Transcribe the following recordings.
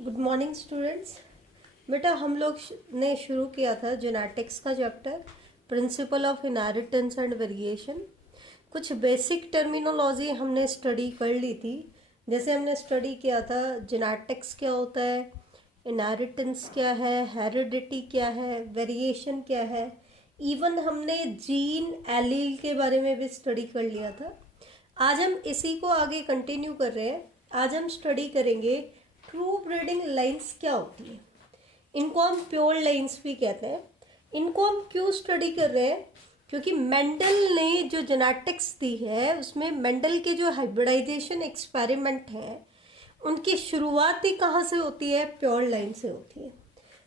Good morning students. बेटा हम लोग ने शुरू किया था जेनेटिक्स का chapter principle of inheritance and variation. कुछ बेसिक टर्मिनोलॉजी हमने स्टडी कर ली थी। जैसे हमने स्टडी किया था जेनेटिक्स क्या होता है, इनहेरिटेंस क्या है, हेरिडिटी क्या है, वेरिएशन क्या है। इवन हमने जीन एलील के बारे में भी स्टडी कर लिया था। आज हम इसी को आगे कंटिन्यू कर रहे हैं। आज हम स्टडी करेंगे ट्रू ब्रीडिंग लाइंस क्या होती है। इनको हम प्योर लाइंस भी कहते हैं। इनको हम क्यों स्टडी कर रहे हैं? क्योंकि मेंडल ने जो जेनेटिक्स दी है उसमें मेंडल के जो हाइब्रिडाइजेशन एक्सपेरिमेंट हैं उनकी शुरुआत ही कहाँ से होती है? प्योर लाइन से होती है।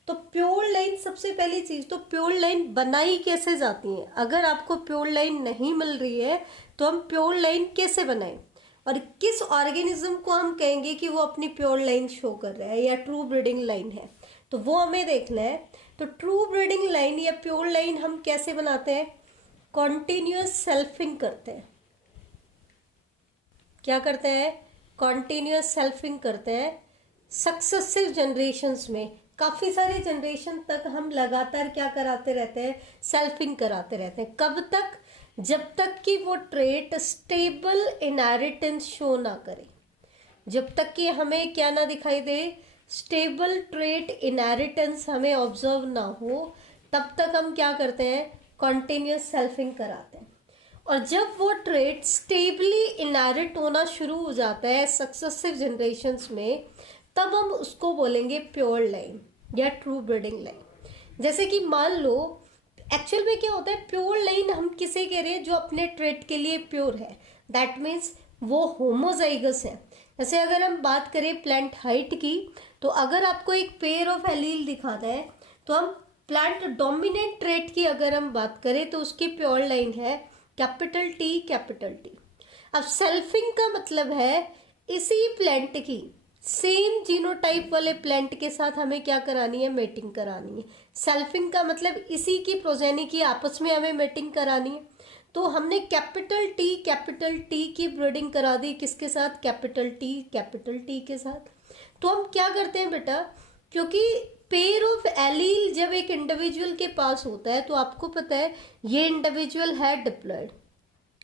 तो प्योर लाइन सबसे पहली चीज, तो प्योर लाइन बनाई कैसे जाती है? अगर आपको प्योर लाइन नहीं मिल रही है तो हम प्योर लाइन कैसे बनाएं और किस ऑर्गेनिज्म को हम कहेंगे कि वो अपनी प्योर लाइन शो कर रहा है या ट्रू ब्रीडिंग लाइन है, तो वो हमें देखना है। तो ट्रू ब्रीडिंग लाइन या प्योर लाइन हम कैसे बनाते हैं? कॉन्टिन्यूस सेल्फिंग करते हैं। क्या करते हैं? कॉन्टिन्यूस सेल्फिंग करते हैं। सक्सेसिव जनरेशंस में काफी सारे जनरेशन तक हम लगातार क्या कराते रहते हैं? सेल्फिंग कराते रहते हैं। कब तक? जब तक कि वो ट्रेट स्टेबल इनहेरिटेंस शो ना करे, जब तक कि हमें क्या ना दिखाई दे, स्टेबल ट्रेट इनहेरिटेंस हमें ऑब्जर्व ना हो, तब तक हम क्या करते हैं? कॉन्टिन्यूस सेल्फिंग कराते हैं। और जब वो ट्रेट स्टेबली इनहेरिट होना शुरू हो जाता है सक्सेसिव जनरेशंस में, तब हम उसको बोलेंगे प्योर लाइन या ट्रू ब्रीडिंग लाइन। जैसे कि मान लो एक्चुअल में क्या होता है, प्योर लाइन हम किसे कह रहे हैं? जो अपने ट्रेट के लिए प्योर है, दैट मीन्स वो होमोजाइगस है। जैसे अगर हम बात करें प्लांट हाइट की, तो अगर आपको एक पेयर ऑफ एलील दिखाना है तो हम प्लांट डोमिनेंट ट्रेट की अगर हम बात करें तो उसकी प्योर लाइन है कैपिटल टी कैपिटल टी। अब सेल्फिंग का मतलब है इसी प्लांट की सेम जीनोटाइप वाले प्लांट के साथ हमें क्या करानी है? मेटिंग करानी है। सेल्फिंग का मतलब इसी की प्रोजेनी की आपस में हमें मेटिंग करानी है। तो हमने कैपिटल टी की ब्रीडिंग करा दी किसके साथ? कैपिटल टी के साथ। तो हम क्या करते हैं बेटा, क्योंकि पेयर ऑफ एलील जब एक इंडिविजुअल के पास होता है तो आपको पता है ये इंडिविजुअल है डिप्लॉयड।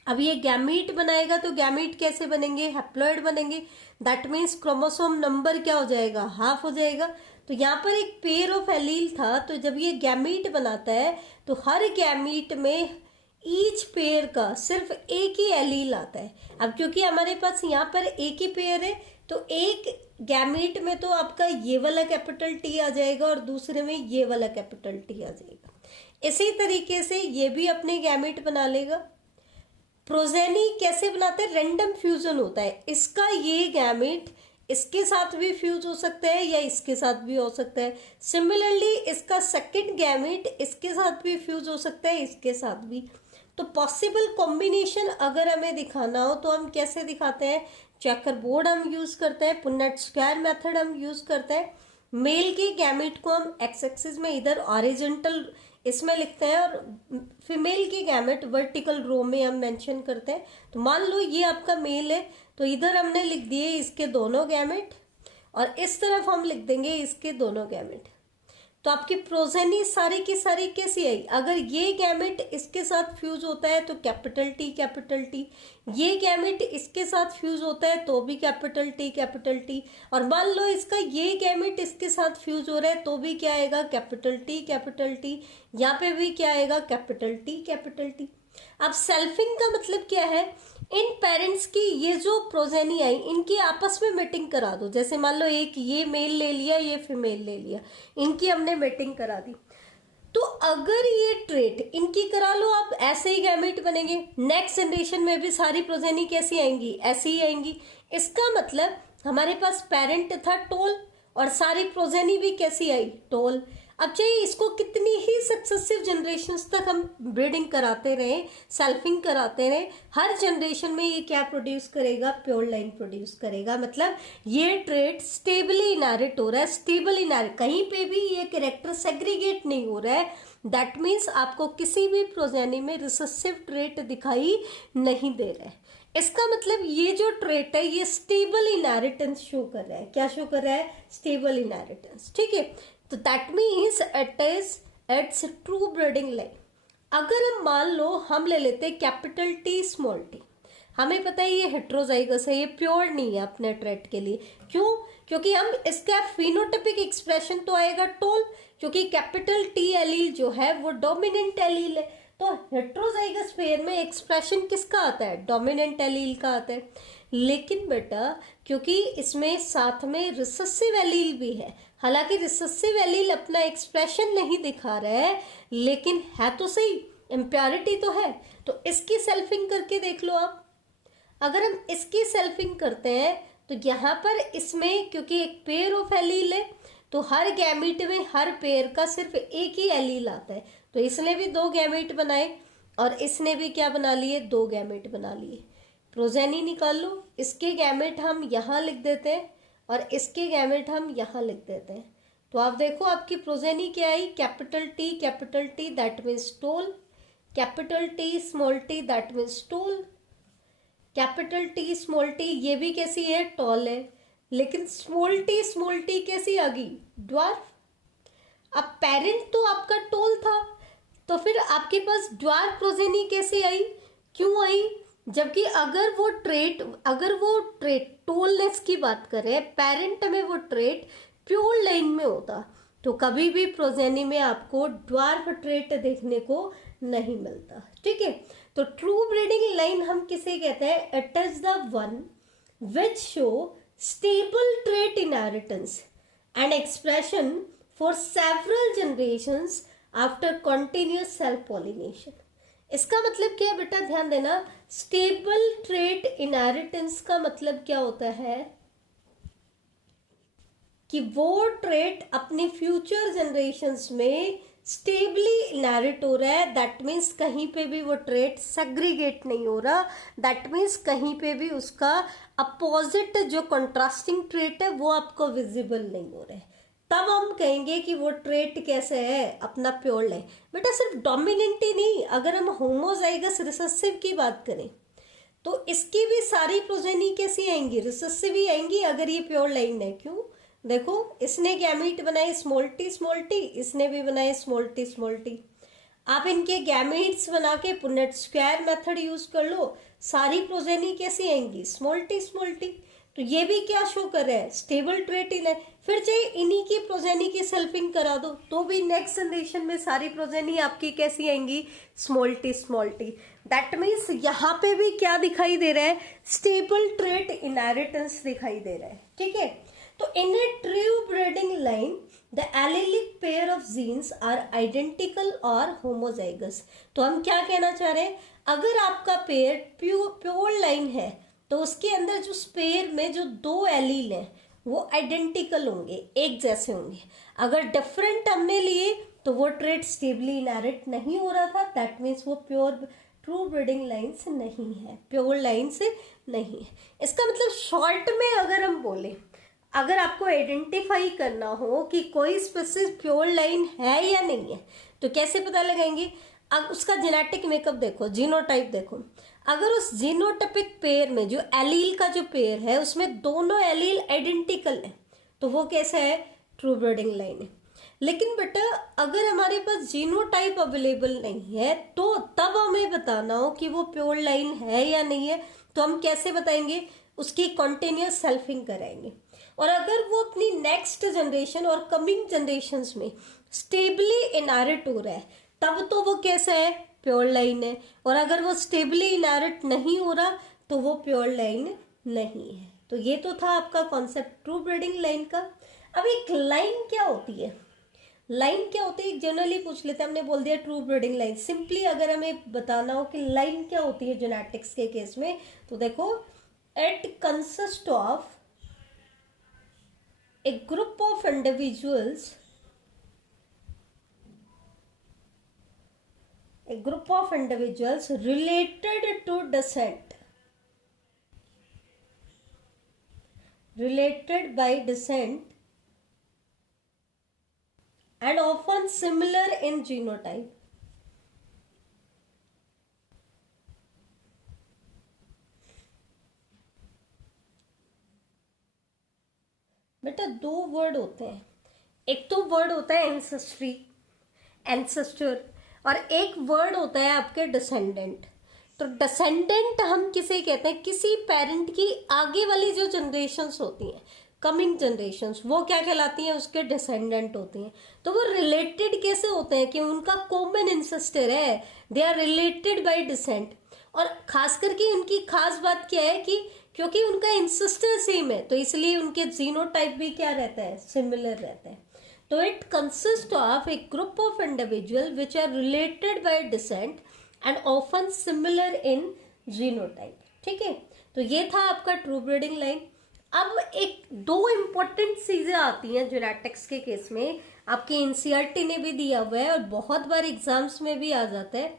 अब ये गैमीट बनाएगा तो गैमीट कैसे बनेंगे? हैप्लॉइड बनेंगे। दैट मीन्स क्रोमोसोम नंबर क्या हो जाएगा? हाफ हो जाएगा। तो यहाँ पर एक पेयर ऑफ एलील था, तो जब ये गैमीट बनाता है तो हर गैमीट में ईच पेयर का सिर्फ एक ही एलील आता है। अब क्योंकि हमारे पास यहाँ पर एक ही पेयर है तो एक गैमीट में तो आपका ये वाला कैपिटल टी आ जाएगा और दूसरे में ये वाला कैपिटल टी आ जाएगा। इसी तरीके से ये भी अपने गैमीट बना लेगा। प्रोजेनी कैसे बनाते हैं? रैंडम फ्यूजन होता है। इसका ये गैमेट इसके साथ भी फ्यूज हो सकता है या इसके साथ भी हो सकता है। सिमिलरली इसका सेकंड गैमेट इसके साथ भी फ्यूज हो सकता है, इसके साथ भी। तो पॉसिबल कॉम्बिनेशन अगर हमें दिखाना हो तो हम कैसे दिखाते हैं? चेकर बोर्ड हम यूज करते हैं, पुन्नेट स्क्वायर मेथड हम यूज करते हैं। मेल के गैमेट को हम एक्स एक्सिस में इधर ऑरिजेंटल इसमें लिखते हैं और फीमेल की गैमेट वर्टिकल रो में हम मेंशन करते हैं। तो मान लो ये आपका मेल है तो इधर हमने लिख दिए इसके दोनों गैमेट और इस तरफ हम लिख देंगे इसके दोनों गैमेट। तो आपकी प्रोजेनी सारी की सारी कैसी आई? अगर ये गैमेट इसके साथ फ्यूज होता है तो कैपिटल टी, ये गैमेट इसके साथ फ्यूज होता है तो भी कैपिटल टी, और मान लो इसका ये गैमेट इसके साथ फ्यूज हो रहा है तो भी क्या आएगा? Capital T. यहाँ पे भी क्या आएगा? Capital T. अब सेल्फिंग का मतलब क्या है? इन पेरेंट्स की ये जो प्रोजेनी आई इनकी आपस में मेटिंग करा दो। जैसे मान लो एक ये मेल ले लिया, ये फीमेल ले लिया, इनकी हमने मेटिंग करा दी। तो अगर ये ट्रेट इनकी करा लो आप, ऐसे ही गैमेट बनेंगे। नेक्स्ट जनरेशन में भी सारी प्रोजेनी कैसी आएंगी? ऐसी ही आएंगी। इसका मतलब हमारे पास पेरेंट था टोल और सारी प्रोजेनी भी कैसी आई? टोल। अब चाहिए इसको कितनी ही सक्सेसिव जनरेशन्स तक हम ब्रीडिंग कराते रहे, सेल्फिंग कराते रहे, हर जनरेशन में ये क्या प्रोड्यूस करेगा? प्योर लाइन प्रोड्यूस करेगा। मतलब ये ट्रेट स्टेबली इनहेरिट हो रहा है, स्टेबल इनहेरिट, कहीं पे भी ये कैरेक्टर सेग्रीगेट नहीं हो रहा है। दैट मीन्स आपको किसी भी प्रोजेनी में रिसेसिव ट्रेट दिखाई नहीं दे रहा है। इसका मतलब ये जो ट्रेट है ये स्टेबल इनहेरिटेंस शो कर रहा है। क्या शो कर रहा है? Stable inheritance. ठीक है, तो that means it is it's true breeding line. अगर हम मान लो हम ले लेते हैं कैपिटल टी स्मॉल टी, हमें पता है ये हेट्रोजाइगस है, ये प्योर नहीं है अपने ट्रेट के लिए। क्यों? क्योंकि हम इसका फिनोटाइपिक एक्सप्रेशन तो आएगा टोल, क्योंकि कैपिटल टी एलील जो है वो डोमिनेंट एलील है। तो हेट्रोजाइगस पेयर में एक्सप्रेशन किसका आता है? डोमिनेंट एलील का आता है। लेकिन बेटा क्योंकि इसमें साथ में रिसेसिव एलील भी है, हालांकि रिसेसिव एलील अपना एक्सप्रेशन नहीं दिखा रहा है, लेकिन है तो सही, इम्प्योरिटी तो है। तो इसकी सेल्फिंग करके देख लो आप। अगर हम इसकी सेल्फिंग करते हैं तो यहाँ पर इसमें क्योंकि एक पेयर ऑफ एलील है, तो हर गैमीट में हर पेयर का सिर्फ एक ही एलील आता है। तो इसने भी 2 गैमेट बनाए और इसने भी क्या बना लिए? 2 गैमेट बना लिए। प्रोजेनी निकाल लो। इसके गैमेट हम यहाँ लिख देते हैं और इसके गैमेट हम यहाँ लिख देते हैं। तो आप देखो आपकी प्रोजेनी क्या आई? Capital T that means tall, capital T small T that means tall, capital T small T ये भी कैसी है? टॉल है। लेकिन स्मॉल टी कैसी आ गई? ड्वार्फ। अब पेरेंट तो आपका टोल था, तो फिर आपके पास ड्वार्फ प्रोजेनी कैसे आई? क्यों आई? जबकि अगर वो ट्रेट टोलनेस की बात करें, पेरेंट में वो ट्रेट प्योर लाइन में होता, तो कभी भी प्रोजेनी में आपको ड्वार्फ ट्रेट देखने को नहीं मिलता। ठीक है, तो ट्रू ब्रीडिंग लाइन हम किसे कहते हैं? It is the one which show stable trait inheritance and expression for several generations after continuous self pollination. इसका मतलब क्या है बेटा? ध्यान देना, स्टेबल ट्रेट इनहेरिटेंस का मतलब क्या होता है कि वो ट्रेट अपने फ्यूचर जनरेशंस में स्टेबली इनहेरिट हो रहा है। दैट मीन्स कहीं पे भी वो ट्रेट सेग्रीगेट नहीं हो रहा। दैट मीन्स कहीं पे भी उसका अपोजिट जो कंट्रास्टिंग ट्रेट है वो आपको विजिबल नहीं हो रहा है। तब हम कहेंगे कि वो ट्रेट कैसे है? अपना प्योर लाइन। बेटा सिर्फ डोमिनेंट ही नहीं, अगर हम होमोजाइगस रिसेसिव की बात करें तो इसकी भी सारी प्रोजेनी कैसी आएंगी? रिसेसिव ही आएंगी अगर ये प्योर लाइन है। क्यों? देखो इसने गैमीट बनाए स्मॉल टी, इसने भी बनाए स्मॉल टी। आप इनके गैमीट्स बना के पुनेट स्क्वायर मेथड यूज कर लो, सारी प्रोजेनी कैसी आएंगी? Small T. तो ये भी क्या शो कर रहा है? स्टेबल ट्रेट इन है। फिर चाहे इन्हीं की प्रोजेनी की सेल्फिंग करा दो तो भी नेक्स्ट जनरेशन में सारी प्रोजेनी आपकी कैसी आएंगी? Small T. दैट मीन्स यहाँ पे भी क्या दिखाई दे रहा है? स्टेबल ट्रेट इनहेरिटेंस दिखाई दे रहा है। ठीक है, तो in a true breeding line the allelic pair of genes are identical और होमोजाइगस। तो हम क्या कहना चाह रहे हैं? अगर आपका पेयर प्योर लाइन है तो उसके अंदर जो पेयर में जो 2 एलील हैं वो आइडेंटिकल होंगे, एक जैसे होंगे। अगर डिफरेंट हमने लिए तो वो ट्रेट स्टेबली इनहेरिट नहीं हो रहा था। दैट मीन्स वो ट्रू ब्रीडिंग लाइन से नहीं है, प्योर लाइन से नहीं है। इसका मतलब शॉर्ट में अगर हम बोले, अगर आपको आइडेंटिफाई करना हो कि कोई स्पेसिफिक प्योर लाइन है या नहीं है तो कैसे पता लगाएंगे? अब उसका जेनेटिक मेकअप देखो, जीनोटाइप देखो। अगर उस जीनोटाइपिक पेयर में जो एलील का जो पेयर है उसमें दोनों एलील आइडेंटिकल है तो वो कैसा है? ट्रू ब्रीडिंग लाइन है। लेकिन बेटा अगर हमारे पास जीनोटाइप अवेलेबल नहीं है तो तब हमें बताना हो कि वो प्योर लाइन है या नहीं है, तो हम कैसे बताएंगे? उसकी कॉन्टिन्यूस सेल्फिंग कराएंगे। और अगर वो अपनी नेक्स्ट जनरेशन और कमिंग जनरेशन्स में स्टेबली इनहेरिट हो रहा है तब तो वो कैसा है? प्योर लाइन है। और अगर वो स्टेबली इनहेरिट नहीं हो रहा तो वो प्योर लाइन नहीं है। तो ये तो था आपका कॉन्सेप्ट ट्रू ब्रीडिंग लाइन का। अब एक लाइन क्या होती है? लाइन क्या होती है जनरली पूछ लेते हैं। हमने बोल दिया ट्रू ब्रीडिंग लाइन। सिंपली अगर हमें बताना हो कि लाइन क्या होती है जेनेटिक्स के केस में, तो देखो it consist of a group of individuals related to descent, related by descent and often similar in genotype. बेटा दो वर्ड होते हैं, एक तो वर्ड होता है एंसेस्ट्री, एंसेस्टर, और एक वर्ड होता है आपके डिसेंडेंट। तो डिसेंडेंट हम किसे कहते हैं, किसी पेरेंट की आगे वाली जो जनरेशन्स होती हैं, कमिंग जनरेशन्स, वो क्या कहलाती हैं, उसके डिसेंडेंट होती हैं। तो वो रिलेटेड कैसे होते हैं कि उनका कॉमन इंसेस्टर है, they are related by descent. और खास करके उनकी खास बात क्या है कि क्योंकि उनका इंसेस्टर सेम है तो इसलिए उनके जीनोटाइप भी क्या रहता है, सिमिलर रहता है। तो it consist of a group of individual which are related by descent and often similar in genotype. ठीक है, तो ये था आपका ट्रू ब्रीडिंग लाइन। अब एक दो इंपॉर्टेंट चीजें आती हैं जेनेटिक्स के केस में, आपके एनसीईआरटी ने भी दिया हुआ है और बहुत बार एग्जाम्स में भी आ जाता है।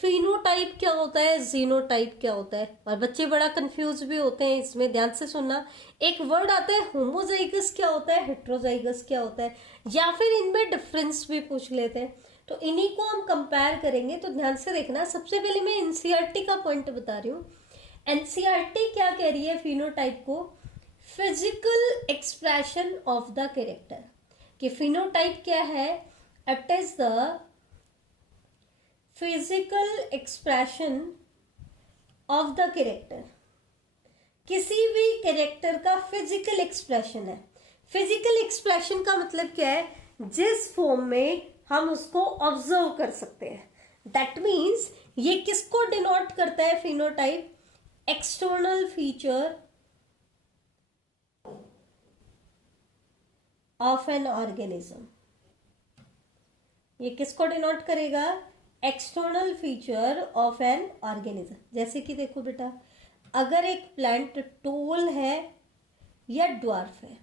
फिनोटाइप क्या होता है, जीनोटाइप क्या होता है, और बच्चे बड़ा कंफ्यूज भी होते हैं इसमें, ध्यान से सुनना। एक वर्ड आता है होमोजाइगस क्या होता है, हेट्रोजाइगस क्या होता है, या फिर इनमें डिफरेंस भी पूछ लेते हैं। तो इन्हीं को हम कंपेयर करेंगे, तो ध्यान से देखना। सबसे पहले मैं एनसीईआरटी का पॉइंट बता रही हूँ। एनसीईआरटी क्या कह रही है फिनोटाइप को, physical expression of the character, कि फिनोटाइप क्या है, it is the physical expression of the character, किसी भी कैरेक्टर का फिजिकल एक्सप्रेशन है। फिजिकल एक्सप्रेशन का मतलब क्या है, जिस फॉर्म में हम उसको ऑब्जर्व कर सकते हैं। दैट मीन्स ये किसको डिनोट करता है phenotype, external feature of an organism. ये किसको डिनोट करेगा, external feature of an organism. जैसे कि देखो बेटा, अगर एक प्लांट टोल है या ड्वार्फ है,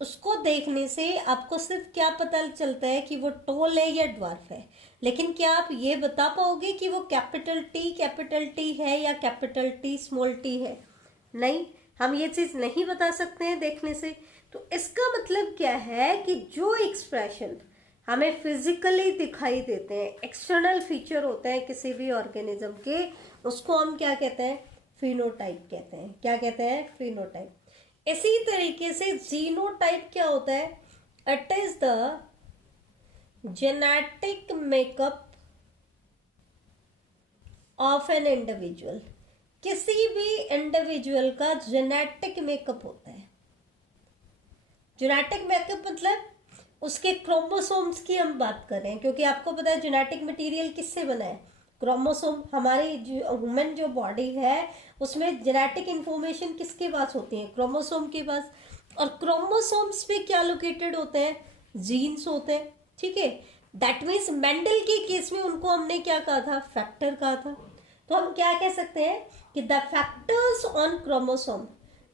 उसको देखने से आपको सिर्फ क्या पता चलता है कि वो टोल है या ड्वार्फ है, लेकिन क्या आप ये बता पाओगे कि वो कैपिटल टी है या कैपिटल टी स्मॉल टी है? नहीं, हम ये चीज नहीं बता सकते हैं देखने से। तो इसका मतलब क्या है कि जो एक्सप्रेशन हमें फिजिकली दिखाई देते हैं, एक्सटर्नल फीचर होते हैं किसी भी ऑर्गेनिज्म के, उसको हम क्या कहते हैं, फिनोटाइप कहते हैं। क्या कहते हैं, फिनोटाइप। इसी तरीके से जीनोटाइप क्या होता है, it is the genetic makeup of an individual. किसी भी इंडिविजुअल का जेनेटिक मेकअप होता है। जेनेटिक मेकअप मतलब उसके क्रोमोसोम्स की हम बात कर रहे हैं, क्योंकि आपको पता है जेनेटिक मटेरियल किससे बना है, क्रोमोसोम। हमारी जो ह्यूमन जो बॉडी है उसमें जेनेटिक इंफॉर्मेशन किसके पास होती है, क्रोमोसोम के पास। और क्रोमोसोम्स पे क्या लोकेटेड होते हैं, जीन्स होते हैं। ठीक है, दैट मीन्स मेंडल के केस में उनको हमने क्या कहा था, फैक्टर कहा था। तो हम क्या कह सकते हैं कि the factors on chromosome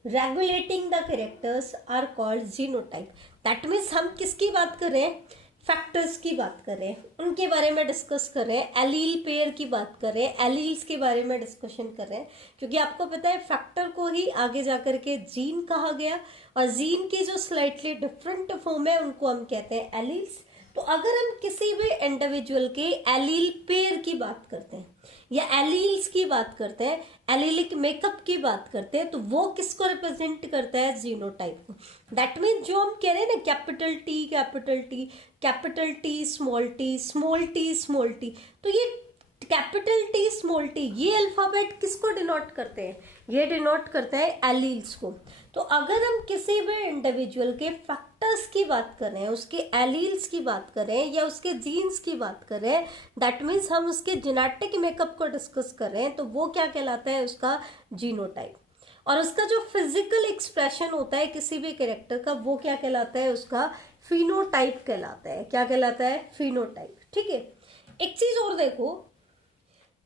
regulating the characters are called genotype. That means हम किसकी बात कर रहे हैं, फैक्टर्स की बात कर रहे हैं, उनके बारे में डिस्कस कर रहे हैं, एलील पेयर की बात कर रहे हैं, एलील्स के बारे में डिस्कशन कर रहे हैं। क्योंकि आपको पता है फैक्टर को ही आगे जाकर के जीन कहा गया, और जीन की जो स्लाइटली डिफरेंट फॉर्म है उनको हम कहते हैं एलील्स। तो अगर हम किसी भी इंडिविजुअल के एलील पेयर की बात करते हैं या एलील्स की बात करते हैं, एलीलिक मेकअप की बात करते हैं, तो वो किसको रिप्रेजेंट करता है, जीनोटाइप को। दैट मीन्स जो हम कह रहे हैं ना, capital T capital T, capital T small T, small T small T, तो ये कैपिटल टी स्मॉल टी ये अल्फाबेट किसको डिनोट करते हैं, ये डिनोट करता है एलील्स को। तो अगर हम किसी भी इंडिविजुअल के फैक्टर्स की बात कर रहे हैं, उसके एलील्स की बात कर रहे हैं या उसके जीन्स की बात कर रहे हैं, दैट मीन्स हम उसके जेनेटिक मेकअप को डिस्कस कर रहे हैं, तो वो क्या कहलाता है, उसका जीनोटाइप। और उसका जो फिजिकल एक्सप्रेशन होता है किसी भी कैरेक्टर का, वो क्या कहलाता है, उसका फिनोटाइप कहलाता है। क्या कहलाता है, फिनोटाइप। ठीक है, एक चीज और देखो,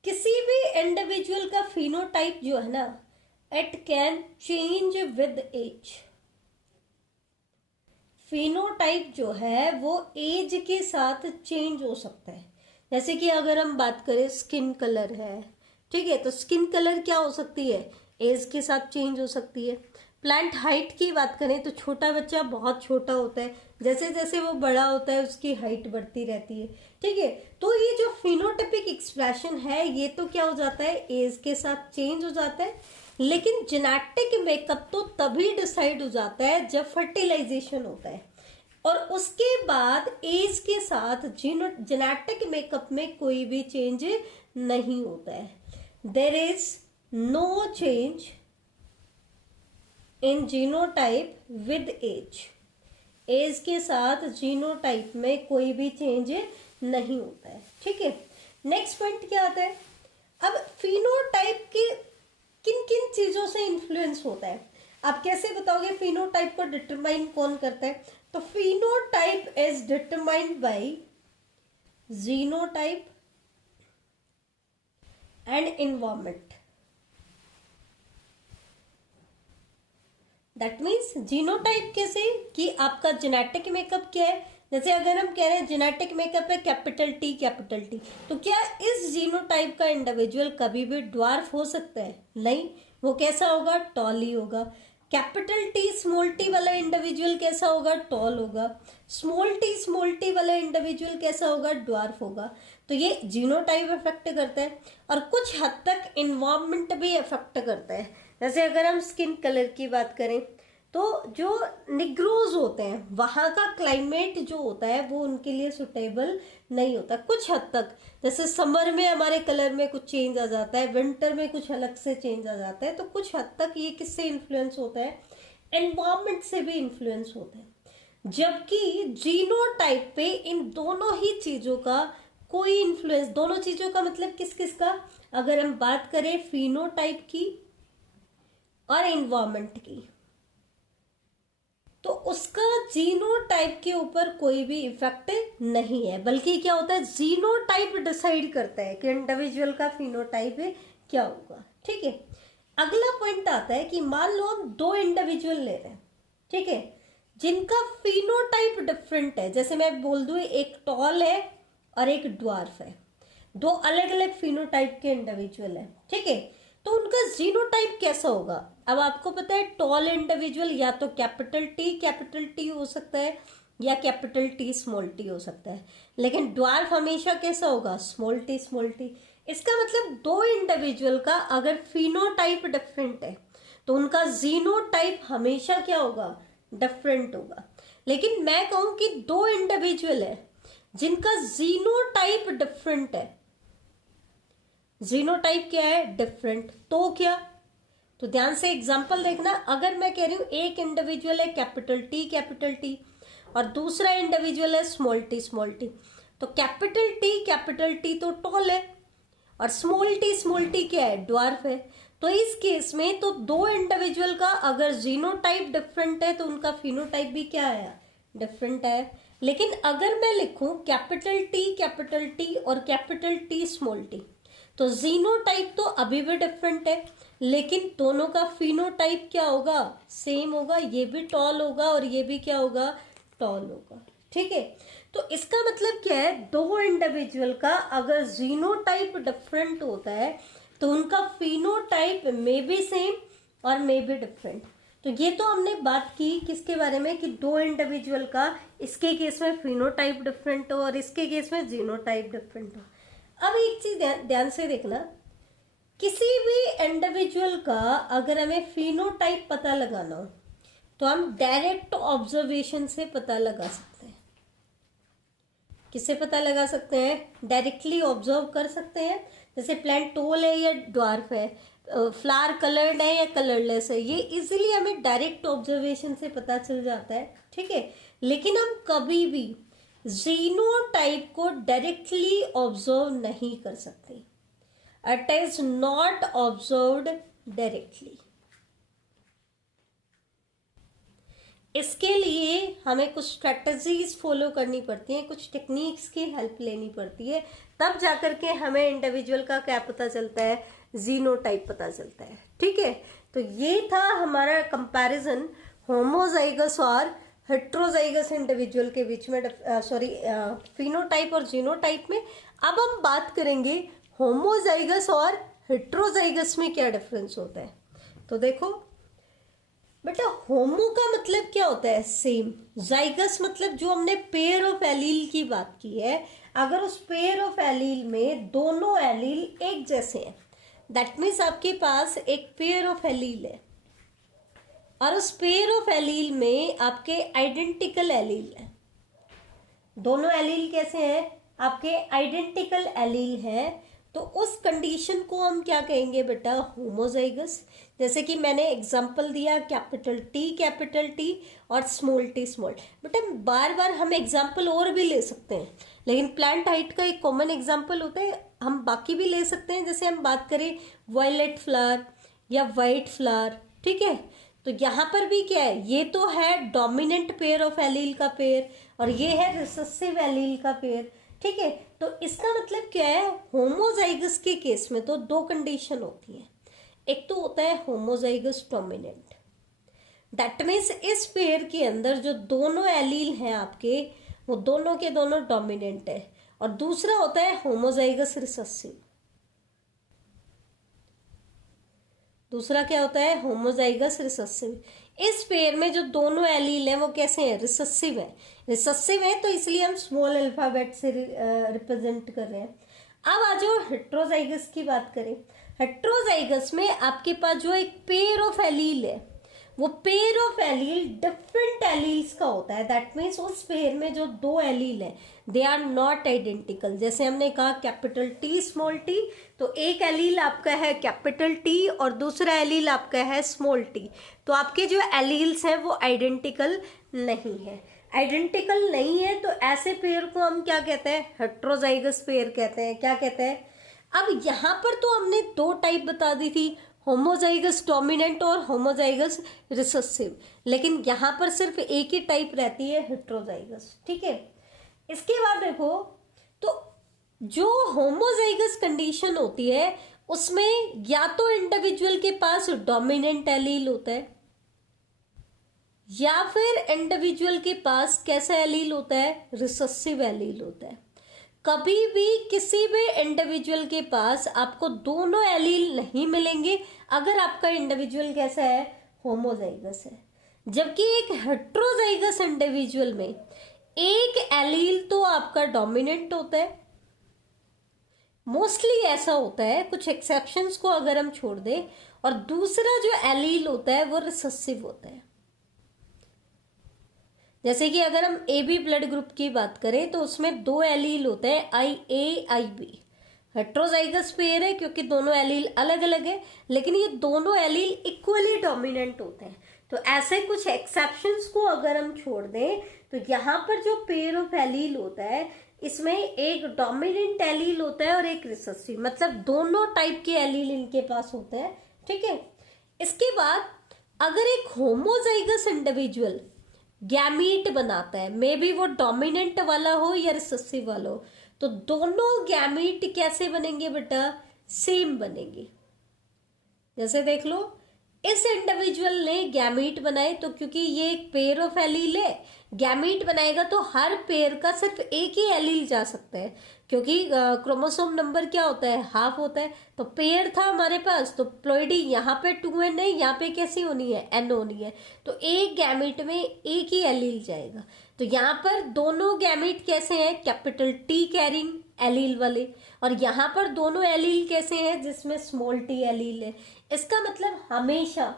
किसी भी इंडिविजुअल का फिनोटाइप जो है ना, it can change with age. Phenotype जो है वो एज के साथ चेंज हो सकता है। जैसे कि अगर हम बात करें स्किन कलर है, ठीक है, तो स्किन कलर क्या हो सकती है, एज के साथ चेंज हो सकती है। प्लांट हाइट की बात करें तो छोटा बच्चा बहुत छोटा होता है, जैसे जैसे वो बड़ा होता है उसकी हाइट बढ़ती रहती है। ठीक है, तो ये जो फिनोटाइपिक एक्सप्रेशन है ये तो क्या हो जाता है, एज के साथ चेंज हो जाता है। लेकिन जेनेटिक मेकअप तो तभी डिसाइड हो जाता है जब फर्टिलाइजेशन होता है, और उसके बाद एज के साथ जेनेटिक मेकअप में कोई भी चेंज नहीं होता है। There is no change in genotype with age. Age के साथ जीनोटाइप में कोई भी चेंज नहीं होता है, ठीक है। नेक्स्ट पॉइंट क्या आता है, अब फिनोटाइप के किन किन चीजों से इन्फ्लुएंस होता है, आप कैसे बताओगे फिनोटाइप को डिटरमाइन कौन करता है? तो phenotype is determined by genotype and environment. That means genotype कैसे कि आपका जेनेटिक मेकअप क्या है। जैसे अगर हम कह रहे हैं जेनेटिक मेकअप है कैपिटल टी, तो क्या इस जीनोटाइप का इंडिविजुअल कभी भी ड्वार्फ हो सकता है? नहीं, वो कैसा होगा? टॉल ही होगा। कैपिटल टी स्मॉल टी वाला इंडिविजुअल कैसा होगा? टॉल होगा। स्मॉल टी वाला इंडिविजुअल कैसा होगा? ड्वार्फ होगा। तो ये जीनोटाइप इफेक्ट करता है, और कुछ हद तक इन्वायरमेंट भी इफेक्ट करता है। जैसे अगर हम स्किन कलर की बात करें तो जो निग्रोज होते हैं वहाँ का क्लाइमेट जो होता है वो उनके लिए सुटेबल नहीं होता कुछ हद तक। जैसे समर में हमारे कलर में कुछ चेंज आ जाता है, विंटर में कुछ अलग से चेंज आ जाता है, तो कुछ हद तक ये किससे इन्फ्लुएंस होता है? एनवायरमेंट से भी इन्फ्लुएंस होता है। जबकि जीनोटाइप पे इन दोनों ही चीज़ों का कोई इन्फ्लुएंस, दोनों चीज़ों का मतलब किस किस का, अगर हम बात करें फिनोटाइप की और एनवायरमेंट की, तो उसका जीनोटाइप के ऊपर कोई भी इफेक्ट नहीं है, बल्कि क्या होता है जीनोटाइप डिसाइड करता है कि इंडिविजुअल का फिनोटाइप क्या होगा, ठीक है। अगला पॉइंट आता है कि मान लो हम दो इंडिविजुअल ले रहे हैं, ठीक है, जिनका फिनोटाइप डिफरेंट है। जैसे मैं बोल दूं एक टॉल है और एक ड्वार्फ है, दो अलग अलग फिनोटाइप के इंडिविजुअल है, ठीक है, तो उनका जीनोटाइप कैसा होगा? अब आपको पता है टॉल इंडिविजुअल या तो कैपिटल टी हो सकता है या कैपिटल टी स्मॉल टी हो सकता है, लेकिन ड्वार्फ हमेशा कैसा होगा? Small T. इसका मतलब दो इंडिविजुअल का अगर फिनोटाइप डिफरेंट है तो उनका जीनोटाइप हमेशा क्या होगा? डिफरेंट होगा। लेकिन मैं कहूं कि दो इंडिविजुअल है जिनका जीनोटाइप डिफरेंट है, जीनोटाइप क्या है? डिफरेंट, तो क्या? तो ध्यान से एग्जांपल देखना। अगर मैं कह रही हूं एक इंडिविजुअल है कैपिटल टी और दूसरा इंडिविजुअल है स्मॉल टी, तो कैपिटल टी तो टॉल है और स्मॉल टी क्या है? ड्वार्फ है। तो इस केस में तो दो इंडिविजुअल का अगर जीनोटाइप डिफरेंट है तो उनका फिनोटाइप भी क्या आया? डिफरेंट है। लेकिन अगर मैं लिखूं कैपिटल टी और कैपिटल टी स्मॉल टी, तो जीनोटाइप तो अभी भी डिफरेंट है, लेकिन दोनों का फिनोटाइप क्या होगा? सेम होगा। ये भी टॉल होगा और ये भी क्या होगा? टॉल होगा, ठीक है। तो इसका मतलब क्या है? दो इंडिविजुअल का अगर जीनोटाइप डिफरेंट होता है तो उनका फिनोटाइप में भी सेम और में भी डिफरेंट। तो ये तो हमने बात की किसके बारे में कि दो इंडिविजुअल का इसके केस में फिनोटाइप डिफरेंट हो और इसके केस में जीनोटाइप डिफरेंट हो। अब एक चीज ध्यान से देखना, किसी भी इंडिविजुअल का अगर हमें फिनोटाइप पता लगाना हो तो हम डायरेक्ट ऑब्जर्वेशन से पता लगा सकते हैं। किससे पता लगा सकते हैं? डायरेक्टली ऑब्जर्व कर सकते हैं। जैसे प्लांट टॉल है या ड्वार्फ है, फ्लावर कलर्ड है या कलरलेस है, ये इजीली हमें डायरेक्ट ऑब्जर्वेशन से पता चल जाता है, ठीक है। लेकिन हम कभी भी जीनोटाइप को डायरेक्टली ऑब्जर्व नहीं कर सकते। It is not observed directly. इसके लिए हमें कुछ स्ट्रेटजीज फॉलो करनी पड़ती हैं, कुछ टेक्निक्स की हेल्प लेनी पड़ती है, तब जाकर के हमें इंडिविजुअल का क्या पता चलता है? जीनोटाइप पता चलता है, ठीक है। तो ये था हमारा कंपैरिजन होमोजाइगस और हेट्रोजाइगस इंडिविजुअल के बीच में, फिनोटाइप और जीनोटाइप में। अब हम बात करेंगे होमोजाइगस और हेट्रोजाइगस में क्या डिफरेंस होता है। तो देखो बेटा, होमो का मतलब क्या होता है? सेम। जाइगस मतलब जो हमने पेयर ऑफ एलील की बात की है, अगर उस पेयर ऑफ एलील में दोनों एलील एक जैसे हैं दैट मीन्स आपके पास एक पेयर ऑफ एलील है और उस पेयर ऑफ एलील में आपके आइडेंटिकल एलील है। दोनों एलील कैसे हैं? आपके आइडेंटिकल एलील है, तो उस कंडीशन को हम क्या कहेंगे बेटा? होमोजाइगस। जैसे कि मैंने एग्जांपल दिया कैपिटल टी और स्मॉल टी स्मॉल। बेटा बार बार हम एग्जांपल और भी ले सकते हैं, लेकिन प्लांट हाइट का एक कॉमन एग्जांपल होता है, हम बाकी भी ले सकते हैं। जैसे हम बात करें वायलेट फ्लावर या वाइट फ्लावर, ठीक है। तो यहाँ पर भी क्या है? ये तो है डोमिनेंट पेयर ऑफ एलील का पेयर और ये है रिसेसिव एलील का पेयर, ठीक है। तो इसका मतलब क्या है? होमोजाइगस के केस में तो दो कंडीशन होती है। एक तो होता है होमोजाइगस डोमिनेंट, दैट मीन्स इस पेयर के अंदर जो दोनों एलील हैं आपके, वो दोनों के दोनों डोमिनेंट है। और दूसरा होता है होमोजाइगस रिसेसिव। दूसरा क्या होता है? Homozygous recessive. इस पेयर में जो दोनों एलील हैं वो कैसे हैं? रिसेसिव है। रिसेसिव है तो इसलिए हम स्मॉल अल्फाबेट से रिप्रेजेंट कर रहे हैं। अब आ जाओ हेट्रोजाइगस की बात करें। हेट्रोजाइगस में आपके पास जो एक पेयर ऑफ एलील है, वो pair of allele different alleles का होता है। दैट मीन्स उस पेयर में जो दो एलील है दे आर नॉट आइडेंटिकल। जैसे हमने कहा कैपिटल टी स्मॉल टी, तो एक एलील आपका है कैपिटल टी और दूसरा एलील आपका है स्मॉल टी। तो आपके जो एलील्स हैं वो आइडेंटिकल नहीं है। आइडेंटिकल नहीं है तो ऐसे पेयर को हम क्या कहते हैं? हेट्रोजाइगस पेयर कहते हैं। क्या कहते हैं? अब यहाँ पर तो हमने दो टाइप बता दी थी, होमोजाइगस डोमिनेंट और होमोजाइगस रिसेसिव, लेकिन यहाँ पर सिर्फ एक ही टाइप रहती है, हेट्रोजाइगस, ठीक है। इसके बाद देखो, तो जो होमोजाइगस कंडीशन होती है उसमें या तो इंडिविजुअल के पास डोमिनेंट एलील होता है या फिर इंडिविजुअल के पास कैसा एलील होता है? रिसेसिव एलील होता है। कभी भी किसी भी इंडिविजुअल के पास आपको दोनों एलील नहीं मिलेंगे अगर आपका इंडिविजुअल कैसा है? होमोजाइगस है। जबकि एक हेट्रोजाइगस इंडिविजुअल में एक एलील तो आपका डोमिनेंट होता है, मोस्टली ऐसा होता है, कुछ एक्सेप्शंस को अगर हम छोड़ दें, और दूसरा जो एलील होता है वो रिसेसिव होता है। जैसे कि अगर हम ए बी ब्लड ग्रुप की बात करें तो उसमें दो एलील होते हैं, आई ए आई बी। हेट्रोजाइगस पेयर है क्योंकि दोनों एलील अलग अलग है, लेकिन ये दोनों एलील इक्वली डोमिनेंट होते हैं। तो ऐसे कुछ एक्सेप्शंस को अगर हम छोड़ दें तो यहाँ पर जो पेयर ऑफ एलील होता है इसमें एक डोमिनेंट एलील होता है और एक रिसेसिव, मतलब दोनों टाइप के एलील इनके पास होते हैं, ठीक है। इसके बाद अगर एक होमोजाइगस इंडिविजुअल गैमीट बनाता है, मे बी वो डोमिनेंट वाला हो या रिसेसिव वाला हो, तो दोनों गैमीट कैसे बनेंगे बेटा? सेम बनेंगे। जैसे देख लो, इस इंडिविजुअल ने गैमीट बनाए तो क्योंकि ये एक पेयर ऑफ एलील है, गैमीट बनाएगा तो हर पेयर का सिर्फ एक ही एलील जा सकता है, क्योंकि क्रोमोसोम नंबर क्या होता है? हाफ होता है। तो पेयर था हमारे पास, तो प्लॉइडी यहाँ पे 2n है, यहाँ पे कैसी होनी है? n होनी है। तो एक गैमीट में एक ही एलील जाएगा। तो यहाँ पर दोनों गैमीट कैसे हैं? कैपिटल टी कैरिंग एलील वाले, और यहाँ पर दोनों एलील कैसे हैं? जिसमें स्मॉल टी एलील है। इसका मतलब हमेशा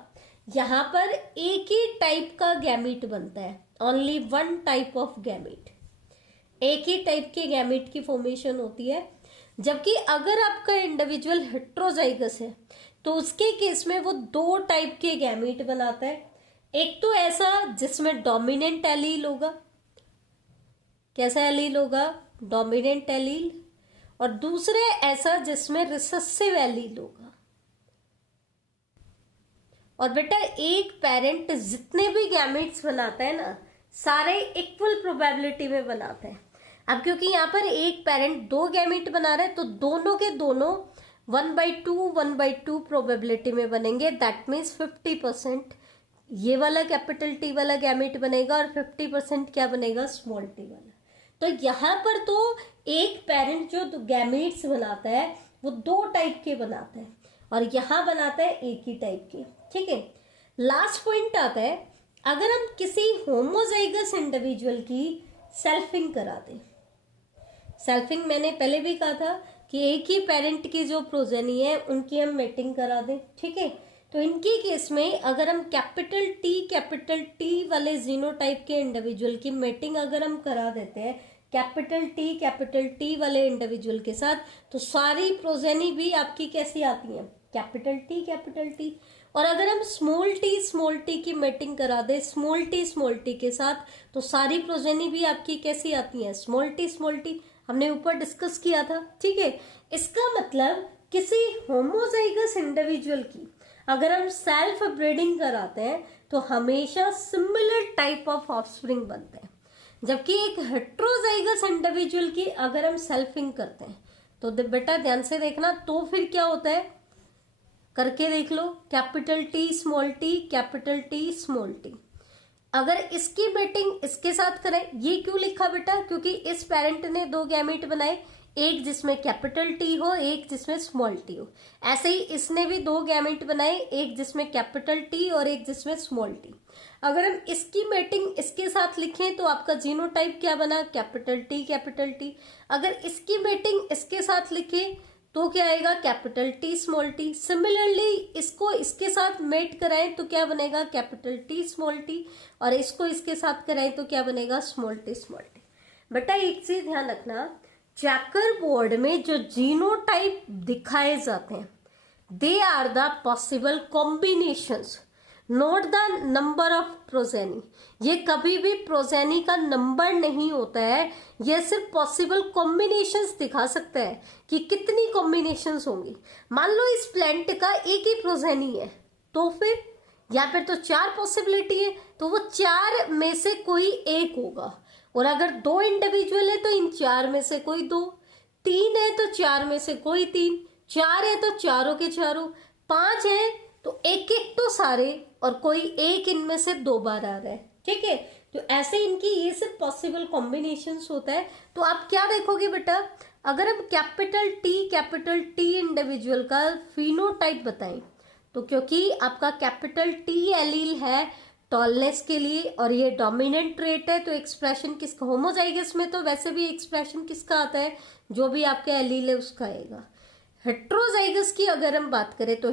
यहाँ पर एक ही टाइप का गैमीट बनता है, only one type of gamete, एक ही टाइप के गैमीट की फॉर्मेशन होती है। जबकि अगर आपका इंडिविजुअल हेट्रोजाइगस है तो उसके केस में वो दो टाइप के गैमीट बनाता है। एक तो ऐसा जिसमें डोमिनेंट एलील होगा, कैसा एलील होगा? डोमिनेंट एलील, और दूसरे ऐसा जिसमें रिसेसिव एलील होगा। और बेटा एक पेरेंट जितने भी गैमीट्स बनाता है ना, सारे इक्वल प्रोबेबिलिटी में बनाते हैं। अब क्योंकि यहाँ पर एक पेरेंट दो गैमीट बना रहा है तो दोनों के दोनों 1/2 प्रोबेबिलिटी में बनेंगे। दैट मीन्स 50% ये वाला कैपिटल टी वाला गैमीट बनेगा और 50% क्या बनेगा? स्मॉल टी वाला। तो यहाँ पर तो एक पेरेंट जो गैमीट्स बनाता है वो दो टाइप के बनाता है और यहाँ बनाता है एक ही टाइप के, ठीक है। लास्ट पॉइंट आता है, अगर हम किसी होमोजाइगस इंडिविजुअल की सेल्फिंग करा दें। सेल्फिंग मैंने पहले भी कहा था कि एक ही पेरेंट की जो प्रोजेनी है उनकी हम मेटिंग करा दें, ठीक है। तो इनके केस में अगर हम कैपिटल टी वाले जीनोटाइप के इंडिविजुअल की मेटिंग अगर हम करा देते हैं कैपिटल टी वाले इंडिविजुअल के साथ, तो सारी प्रोजेनी भी आपकी कैसी आती है, कैपिटल टी। और अगर हम स्मॉल टी की मेटिंग करा दे स्मॉल टी के साथ, तो सारी प्रोजेनी भी आपकी कैसी आती है, स्मॉल टी। हमने ऊपर डिस्कस किया था, ठीक है। इसका मतलब किसी होमोजाइगस इंडिविजुअल की अगर हम सेल्फ ब्रीडिंग कराते हैं तो हमेशा सिमिलर टाइप ऑफ ऑफस्प्रिंग बनते हैं, जबकि एक हेट्रोजाइगस इंडिविजुअल की अगर हम सेल्फिंग करते हैं तो बेटा ध्यान से देखना, तो फिर क्या होता है करके देख लो, कैपिटल टी स्मॉल टी। अगर इसकी मेटिंग इसके साथ करें, ये क्यों लिखा बेटा, क्योंकि इस पेरेंट ने दो गैमेट बनाए, एक जिसमें कैपिटल टी हो एक जिसमें स्मॉल टी हो। ऐसे ही इसने भी दो गैमेट बनाए, एक जिसमें कैपिटल टी और एक जिसमें स्मॉल टी। अगर हम इसकी मेटिंग इसके साथ लिखें तो आपका जीनोटाइप क्या बना, कैपिटल टी। अगर इसकी मेटिंग इसके साथ लिखें तो क्या आएगा, capital T small T. Similarly इसको इसके साथ मेट कराएं तो क्या बनेगा, कैपिटल टी स्मॉल टी, और इसको इसके साथ कराएं तो क्या बनेगा, स्मॉल टी। बेटा एक चीज ध्यान रखना, चेकर बोर्ड में जो जीनोटाइप दिखाए जाते हैं they are the possible combinations, note the number of progeny. ये कभी भी प्रोजेनी का नंबर नहीं होता है, ये सिर्फ पॉसिबल कॉम्बिनेशंस दिखा सकता है कि कितनी कॉम्बिनेशंस होंगी। मान लो इस प्लांट का एक ही प्रोजेनी है तो फिर, या फिर तो चार पॉसिबिलिटी है तो वो चार में से कोई एक होगा, और अगर दो इंडिविजुअल है तो इन चार में से कोई दो, तीन है तो चार में से कोई तीन, चार है तो चारों के चारों, पांच है तो एक एक तो सारे, और कोई एक इनमें से दो बार आ रहा है, ठीक है। तो ऐसे इनकी ये सिर्फ पॉसिबल कॉम्बिनेशंस होता है। तो आप क्या देखोगे बेटा, अगर हम कैपिटल टी इंडिविजुअल का फिनोटाइप बताएं तो क्योंकि आपका कैपिटल टी एलील है टॉलनेस के लिए और ये डोमिनेंट ट्रेट है, तो एक्सप्रेशन किसका, होमोजाइगस में तो वैसे भी एक्सप्रेशन किसका आता है, जो भी आपके एलील है उसका आएगा। हेट्रोजाइगस की अगर हम बात करें तो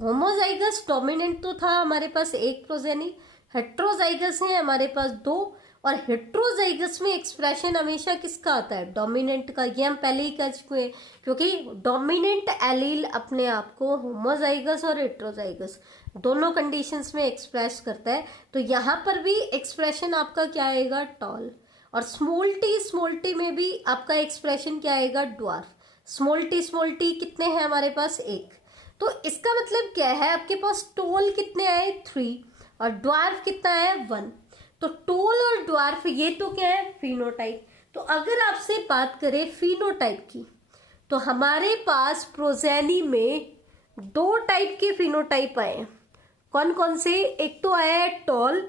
होमोजाइगस डोमिनेंट तो था हमारे पास एक प्रोजेनी, हेट्रोजाइगस है हमारे पास दो, और हेट्रोजाइगस में एक्सप्रेशन हमेशा किसका आता है, डोमिनेंट का। ये हम पहले ही कह चुके हैं, क्योंकि डोमिनेंट एलील अपने आप को होमोजाइगस और हेट्रोजाइगस दोनों कंडीशंस में एक्सप्रेस करता है। तो यहाँ पर भी एक्सप्रेशन आपका क्या आएगा, टॉल। और स्मॉल टी में भी आपका एक्सप्रेशन क्या आएगा, ड्वार्फ। स्मॉल टी कितने हैं हमारे पास, एक। तो इसका मतलब क्या है, आपके पास टोल कितने आए, 3, और ड्वार्फ कितना है, 1। तो टोल और ड्वार्फ ये तो क्या है, फिनोटाइप। तो अगर आपसे बात करें फिनोटाइप की, तो हमारे पास प्रोजेनी में दो टाइप के फिनोटाइप आए। कौन कौन से, एक तो आया है टॉल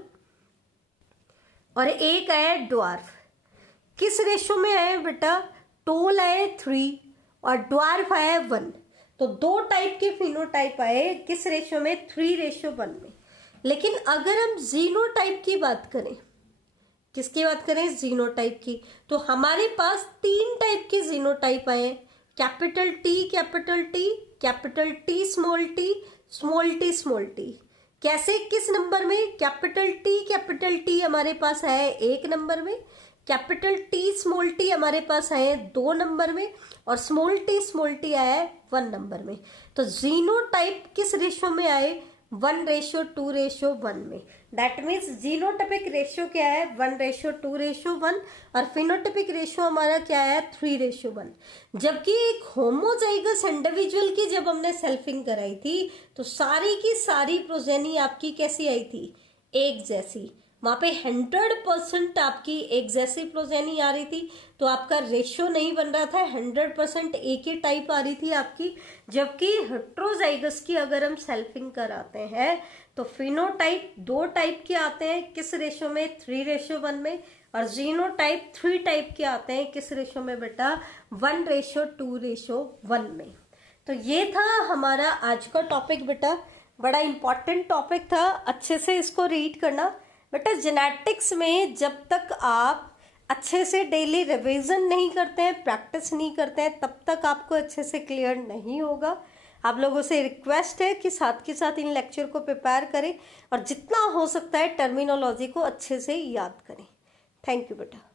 और एक आया है ड्वार्फ। किस रेशो में आए बेटा, टोल आए 3 और ड्वार्फ आया 1। तो दो टाइप के फिनोटाइप आए, किस रेशो में, 3:1 में। लेकिन अगर हम जीनोटाइप की बात करें, किसकी बात करें, जीनोटाइप की, तो हमारे पास 3 टाइप के जीनोटाइप आए हैं, कैपिटल टी स्मॉल टी। कैसे, किस नंबर में, कैपिटल टी हमारे पास है 1 नंबर में, कैपिटल टी हमारे पास आए 2 नंबर में, और स्मॉल टी आया है 1 नंबर में। तो जीनोटाइप किस रेशो में आए, 1:2:1 में। दैट मीन्स जीनोटाइपिक रेशियो क्या है, 1:2:1, और फिनोटाइपिक रेशियो हमारा क्या है, 3:1। जबकि एक होमोजाइगस इंडिविजुअल की जब हमने सेल्फिंग कराई थी तो सारी की सारी प्रोजेनी आपकी कैसी आई थी, एक जैसी। वहां पे 100% आपकी एक जैसी प्रोजेनी आ रही थी, तो आपका रेशियो नहीं बन रहा था, 100% एक ही टाइप आ रही थी आपकी। जबकि हेट्रोजाइगस की अगर हम सेल्फिंग कराते हैं तो फिनोटाइप 2 टाइप के आते हैं, किस रेशियो में, 3:1 में, और जीनोटाइप 3 टाइप के आते हैं, किस रेशियो में बेटा, 1:2:1 में। तो ये था हमारा आज का टॉपिक बेटा, बड़ा इंपॉर्टेंट टॉपिक था, अच्छे से इसको रीड करना बेटा। जेनेटिक्स में जब तक आप अच्छे से डेली रिवीजन नहीं करते हैं, प्रैक्टिस नहीं करते हैं, तब तक आपको अच्छे से क्लियर नहीं होगा। आप लोगों से रिक्वेस्ट है कि साथ के साथ इन लेक्चर को प्रिपेयर करें और जितना हो सकता है टर्मिनोलॉजी को अच्छे से याद करें। थैंक यू बेटा।